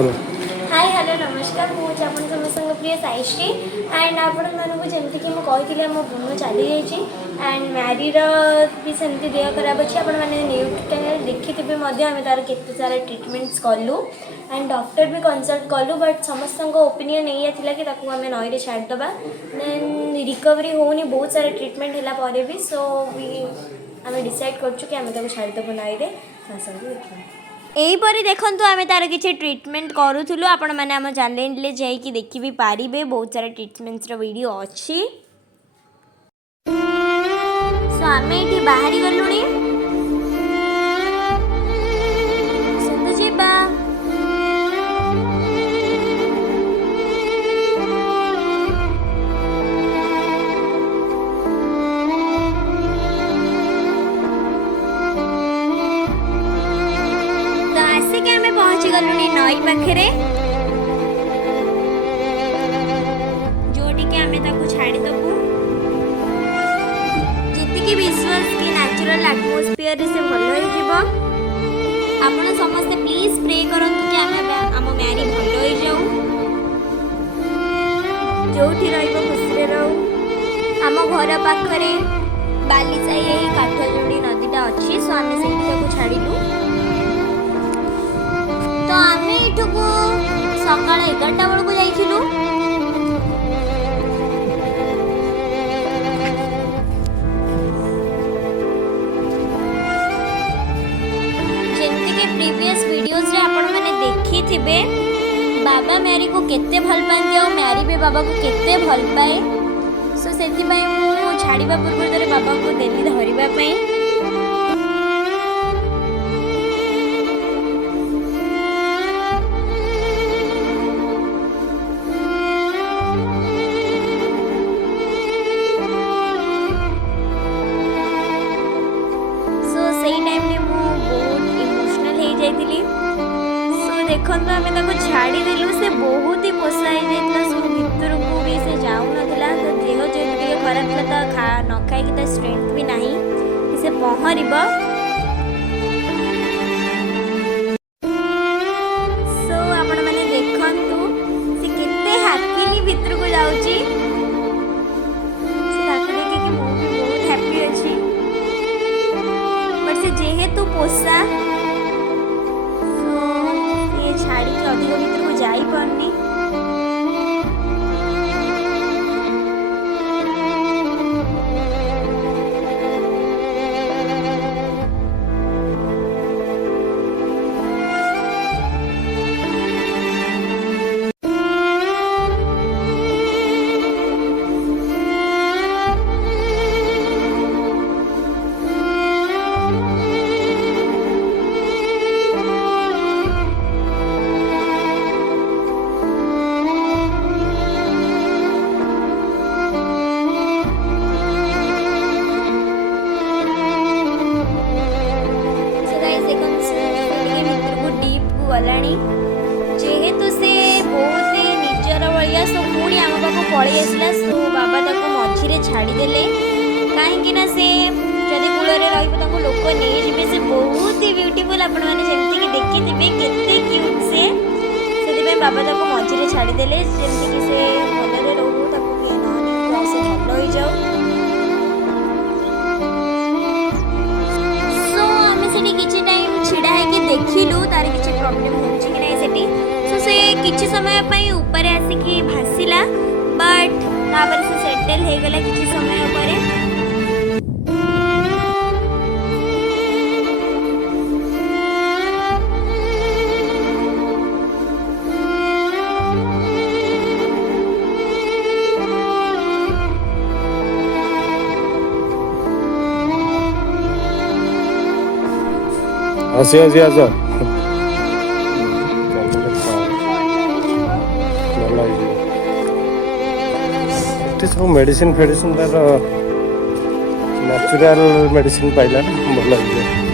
hi hello नमस्कार मुझे आप समस्त प्रिय साईश्री एंड आपण मानक जमीक कही मो बुनु चली जाइए एंड मैरीर भी सेमती देह खराब अच्छे आपण मैंने न्यूज चैनल देखी आम तार केते सारा ट्रिटमेंट्स कलु एंड डॉक्टर भी कंसल्ट कलु बट समस्त ओपिनियन ये कि आम नई छाड़दे देन रिकवरी होनी बहुत सारा ट्रिटमेंट है भी सो आम डिसाइड कर छाड़देबू नई देखा यहीपरी देखूँ आम तार किसी ट्रिटमेंट करूँ आपण मैंने आम चैनल जाकि देखी भी पारे बहुत सारा ट्रिटमेंट्स वीडियो अच्छी सो आम ये बाहरी गलु सिंधुजीबा पहुँची गलु नई पाखे जोटिके आम छाड़देबू जी विश्वास कि नेचुरल एटमॉस्फेयर से भल हो आपण समस्ते प्लीज प्रे करंतु कि आम मैरी भल हो जाऊ जोठी रहिबो खुशी रहू आम घर पाखरे बालीसाई काठजोड़ी नदीटा अच्छी सो आम से छाड़ू तो आम यू सका 11टा बेलू जाइलु जमती प्रीवियस वीडियोस रे आपण माने देखी थिबे बाबा मैरी को केते भल पाते और मैरी भी बाबा को केते भल पाए सो सेति पई मु छाड़ीबा पूर्व तरे बाबा को देली धरिबा पई देखो आम छाड़ी देलु से बहुत ही पोसाई जाता सब भितर को भी से जाऊ ना तो देह जो खराब था तो न खाई स्ट्रेंथ भी नहीं से पहर सो आपण मैंने देखु से केते हैप्पीली भितर को जाऊँगी देखिए मु भी बहुत हैप्पी अच्छी बट से जेहेतु पोसा छाड़ी के अधिक भीतर को जाई पारनी गलानी जेहेतु से बहुत ही निजर भाया सो पुणी आम पाक पलि आसला सो बाबा ताको मझीरे छाड़ीदेले कहीं से जदि कूल रही लोक नहीं से बहुत ही ब्यूटीफुल आपण मैंने जमीक देखी केते क्यूट से बाबा ताको मझीरे छाड़ीदेले जमीक से भलरे रहू ताको किए न से भल हो जाऊ सो आम से किसी टाइम छिड़ा है देखिलु तार किसी प्रॉब्लम होची कि नहीं सेठी सो से किछि समय पई ऊपर आसिकी भासिला बट तापर से सेटल हे गला किछि समय परे आसी आसी आस सब मेडिसिन फेडिसिन तार नेचुरल मेडिसिन पाइला भल हो